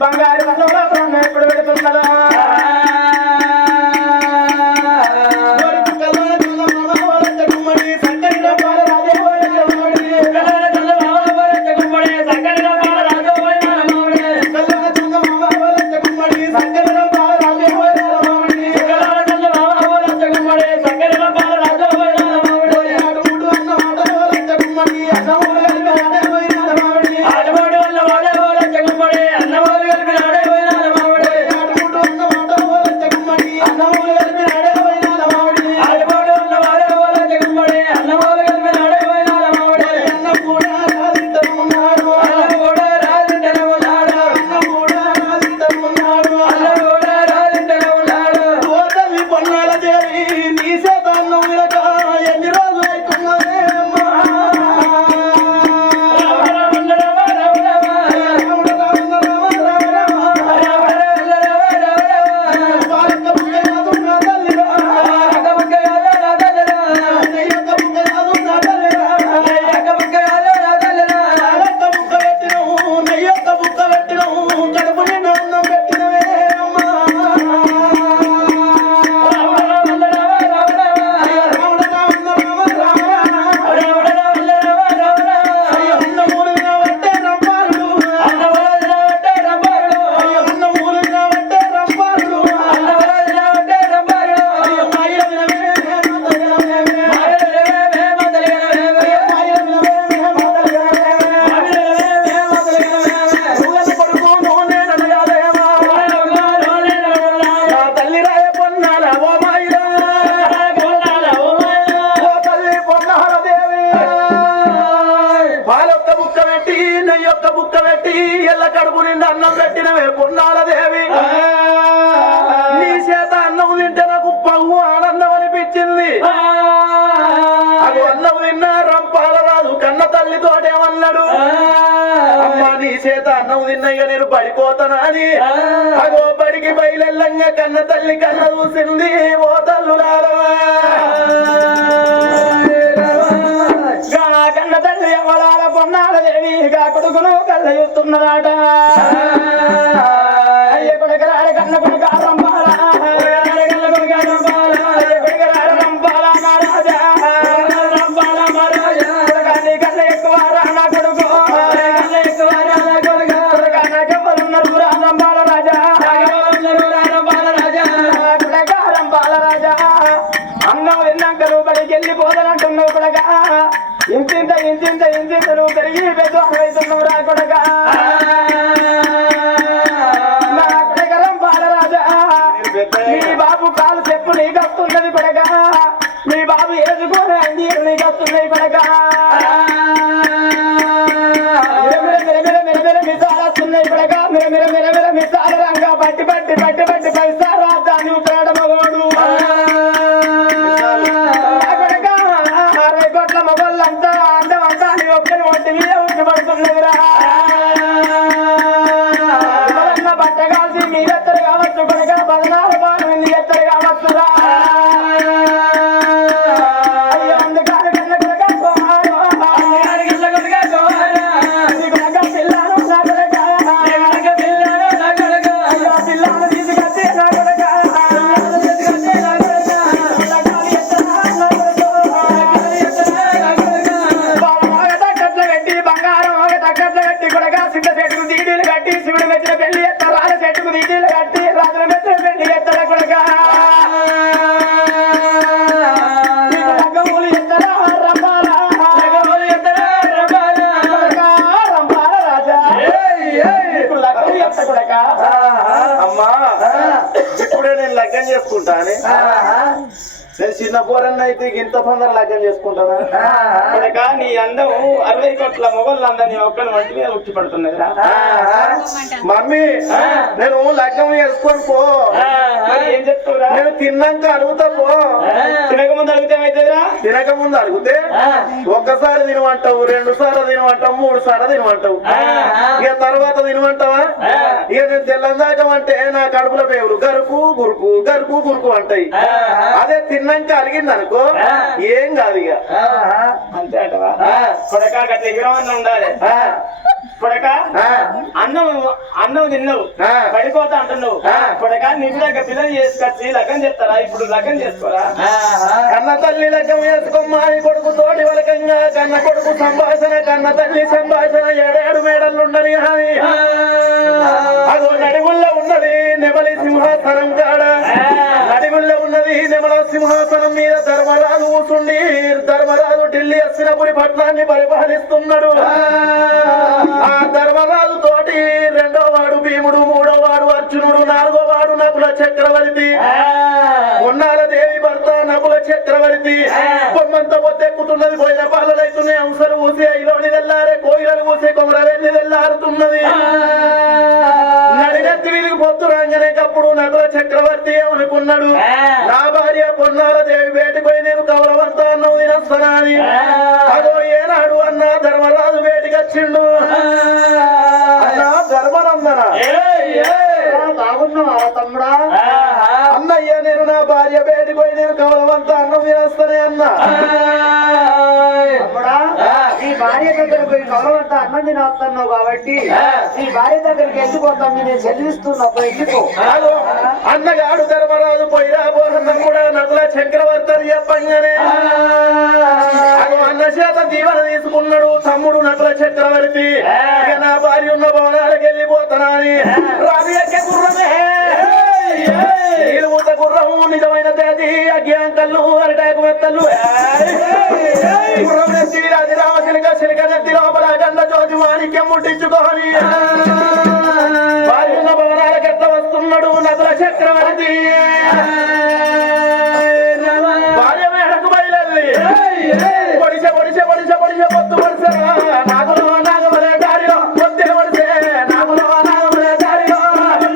బంగారు ఎప్పుడు పెడుతున్నదా చేత అన్నం తిన్నయ్య నేను పడిపోతానా అని అగో బడికి బయలెల్లంగా కన్న తల్లి కన్న చూసింది ఓ తల్లులారా కన్న తల్లి ఎవరాల పొన్నాల దేవి కొడుకును కళ్ళ చూస్తున్నదాట అయ్య కొడుకరాడ కన్న కొడుక రంపాల రంపాల మహారాజా రంపాల మహారాజా నీ కళ్ళ ఎక్కువ నా కొడుకు నాకెవ్వరున్నారు రంపాల రాజా రంపాల రాజా కొడక రంపాల రాజా అన్నం విన్నాక బడికి వెళ్ళిపోతానంటున్నావు కొడక ఇంతింత నువ్వు పెరిగి పెద్ద అవుతున్నావు రా కొడక నా కొడకరం బాలరాజా మీ బాబు కాలు చెప్పు నీకు వస్తున్నది కొడక మీ బాబు ఏదుకోని అండి నీకు వస్తున్నాయి కొడక మిసాలు వస్తున్నాయి కొడక మిర మిసాలు రంగా పట్టి పైసారా దాన్ని ఉత్తరాడ మగోడు మొగళ్ళంతా అందమంతా నీ ఒక్కని ఒంటి మీద ఉంచబడుతున్నదిరా బట్ట కాల్సి మీరెత్తరు కావచ్చు కొడక బదనాలు బాలు నీ ఎత్తరు కావచ్చురా అయ్యో అందుకని కన్న కొడక పిల్లను నా కొడక అయ్యో పిల్లను తీసుకొచ్చి నా కొడక బంగారం తగ్గట్లు కట్టి కొడగా సిద్ధ చెట్టుకు దీడీలు కట్టి శివుడు మెచ్చిన పెళ్లి ఎత్తారు రాజ చెట్టుకు దీడీలు కట్టి రాజుల మెచ్చిన పెళ్లి ఎత్తారు కొడగా లగ్గములు ఎత్తరా రంపాల రంపాల రాజా లగ్గం ఎత్త కొడక అమ్మా ఇప్పుడే నేను లగ్గం చేసుకుంటాను నేను చిన్న పోరన్న అయితే ఇంత తొందర లగ్గం చేసుకుంటానా కొడక నీ అందం 60 కోట్ల మొగళ్ళు అందం నీ ఒక్కని వంటి మీద ఉట్టి పడుతున్నదిరా మమ్మీ నేను లగ్గం చేసుకొని పో ఏం చెప్తావురా నేను తిన్నాక అడుగుతా పో తినక ముందు అడిగితే ఏమైతుందిరా తినక ముందు అడిగితే ఒక్కసారి తినమంటావు 2 సార్లు తినమంటావు 3 సార్లు తినమంటావు ఇక తర్వాత తినమంటావా ఇక నేను తెల్లందాక అంటే నా కడుపుల పేవులు గరుకు గురుకు అంటాయి అదే తిన్నాక అడిగింది అనుకో ఏం కాదు ఇక అంతే అంటవా కొడక గట్ల ఎగిరమని ఉండాలి కొడక అన్నం తిన్నావు పడిపోతా అంటున్నావు కొడక నీకు దగ్గర పిల్లలు చేసుకొచ్చి లగ్గం చేస్తారా ఇప్పుడు లగ్గం చేసుకోరా కన్న తల్లి లగ్గం చేసుకోమ్మా కొడుకు తోటి వలకంగా కన్న కొడుకు సంభాషణ కన్న తల్లి సంభాషణ 7 మేడలు ఉండని హాని అదో నడిగుల్లో ఉన్నది నెమలి సింహాసనం కాడ నడిగుల్లో ఉన్నది నెమల సింహాసనం మీద ధర్మరాజు కూర్చుండి ధర్మరాజు ఢిల్లీ అస్సినపురి పట్టణాన్ని పరిపాలిస్తున్నాడు ఆ ధర్మరాజు తోటి 2వ వాడు భీముడు 3వ వాడు అర్జునుడు 4వ వాడు నకుల చక్రవర్తి ఉన్నాల దేవి భర్త నకుల చక్రవర్తి బొమ్మంత పొద్దెక్కుతున్నది పోయిన పాలనైతున్నాయి అంశలు ఊసి ఐలోని తెల్లారే కోయిలలు ఊసి కొమరవెల్లి తెల్లారుతున్నది నడినెత్తి విరిగి పొత్తు రంగనే కప్పుడు నకుల చక్రవర్తి అనుకున్నాడు నా భార్య పొన్నాల దేవి వేటిపోయి నేను కౌరవంతా అన్నం తినస్తానా అని అదో ఏనాడు అన్న ధర్మరాజు వేటికి వచ్చిండు ధర్మనందన బాగున్నావా తమ్ముడా అన్నయ్య నేను నా భార్య వేటిపోయి నేను కౌరవంతా అన్నం తినేస్తానే అన్న తమ్ముడా నీ భార్య దగ్గర పోయి కౌరవంతా అన్నం తినేస్తున్నావు కాబట్టి నీ భార్య దగ్గరికి వెళ్ళిపోతాం నేను చెల్లిస్తున్నప్పుడు వెళ్ళిపో అన్నగాడు ధర్మరాజు పోయిరా పోరన్న కూడా నకుల చక్రవర్తి అని చెప్పంగానే అన్న చేత దీవెన తీసుకున్నాడు తమ్ముడు నకుల చక్రవర్తి ఇక నా భార్య ఉన్న భవనాలకు వెళ్ళిపోతానా అని రావి ఎక్కే గుర్రమే నీలుమూత గుర్రం నిజమైన తేజీ అజ్ఞాన్ కళ్ళు అరిటాకు మెత్తలు గుర్రం నెత్తి అది రామశిలిక నెత్తి లోపల గంధ జ్యోతి మాణిక్యం ముట్టించుకోని భార్య ఉన్న భవనాలకు ఎట్లా వస్తున్నాడు నకుల చక్రవర్తి భార్య మేడకు బయలుదేరి పొడిసే పొత్తు పొడిసరా నాగులో నాగమలే దారిలో పొద్దే పొడిసే నాగులో నాగమలే దారిలో పొడిసే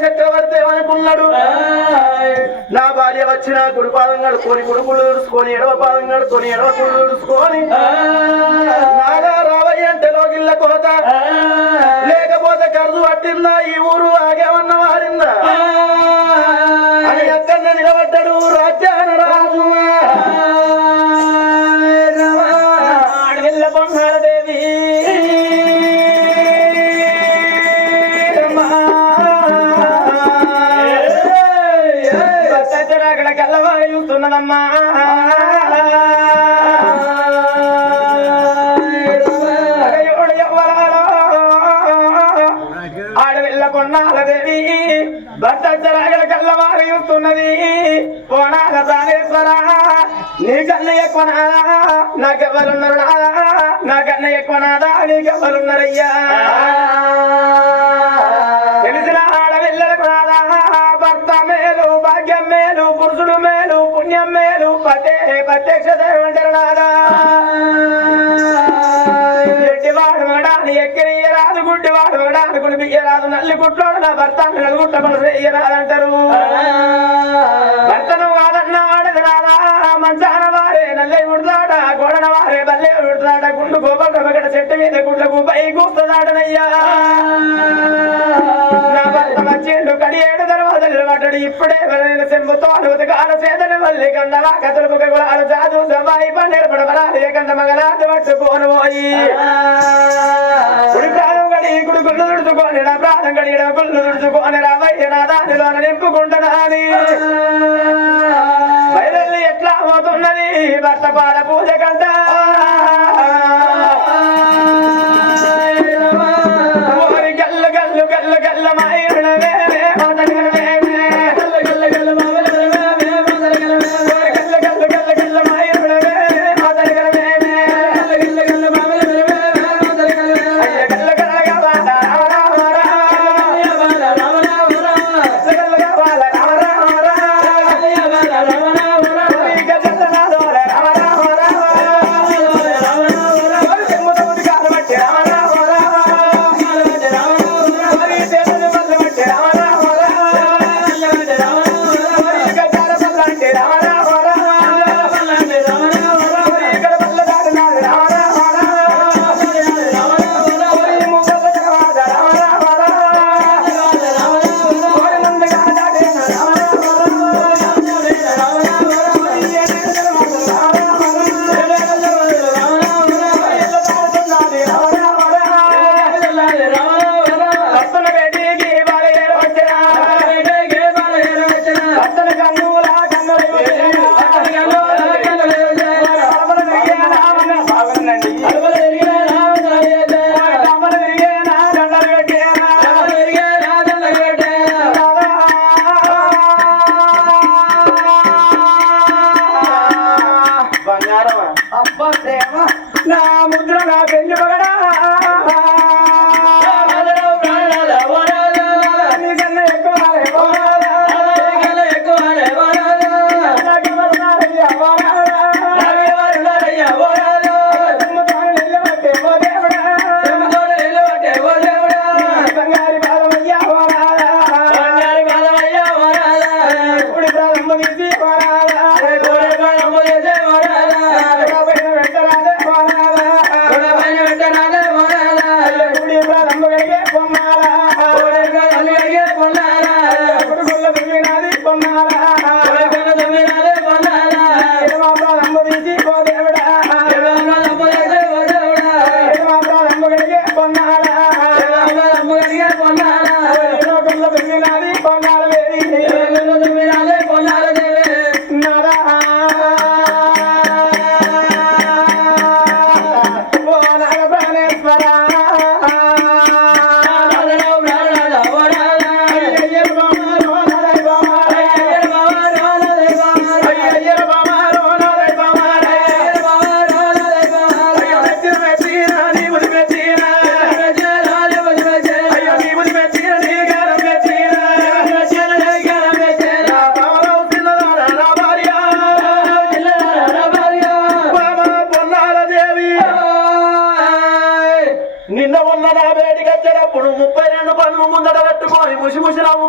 చక్రవర్తి ఏమనుకున్నాడు నా భార్య వచ్చిన కుడి పాదం కడుక్కొని కుడుకులు తుడుచుకొని ఎడవ పాదం కడుక్కొని ఎడవ కుళ్ళు తుడుచుకొని నాగా రావయ్య అంటే లోగిళ్ళ కోత లేకపోతే కరుదు పట్టిందా ఈ ఊరు ఆగేమన్న మారిందా అని అక్కడ నిలబడ్డాడు రాజ్యాన రాజు ఆడవిల్ల పొన్నారదేవి అక్కడ కల్లవారి చూస్తున్నదమ్మా ఆడవిల్ల కొన్నారదేవి భర్తరాగల కల్లవారి చూస్తున్నది కోణాల ప్రాణేశ్వర నీ కన్న ఎక్కువ నాదా నాకెవరున్నారు నాదా నాకన్న ఎక్కువ నాదా నీకెవరున్నారయ్యా తెలిసిన ఆడవిల్లలకు నాదా భర్త మేలు భాగ్యం మేలు పురుషుడు మేలు పుణ్యం మేలు ప్రత్యక్ష దేవంటారు నాదా ఎడ్డివాడు మగడాన్ని ఎక్కిరియరాదు గుడ్డివాడు మగడాన్ని కుడిపియ్యరాదు నల్లి కుట్లోడు నా భర్త నలుగుట్ట మనసు ఎయ్యరాదంటారు భర్తను వాదన్న ఆడది రాదా మంచాన వారే నల్లె ఉడతాడ గోడన వారే బల్లె ఉడతాడ గుండు గోపగడ చెట్టు మీద గుడ్లకు పై కూస్తాడనయ్యా నా భర్త వచ్చిండు కడియేడు దర్వాజలు పడ్డాడు ఇప్పుడే వెళ్ళిన సెంబుతో అనుమతికాల చేతని మళ్ళీ కండవా కథలకు గులాలు జాదు సబాయి పండేరు పడబరాలు కండ మగలాంటి పట్టుకోను పోయి కుడి ప్రాణం గడి కుడి గుళ్ళు తుడుచుకొని నా ప్రాణం గడి గుళ్ళు తుడుచుకొని రావయ్య నా దానిలోన నింపుకుంటున్నాని బయలు ఎట్లా అవుతున్నది భర్త పాద పూజ కంట గల్లు గల్లు గల్లు గల్ల మాయనవే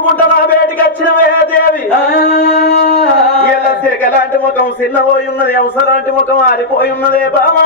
అనుకుంటా నా బేటికి వచ్చినవే దేవి ఎలాంటి ముఖం చిన్నపోయి ఉన్నది అవసరాంటి ముఖం ఆరిపోయి ఉన్నదే బామ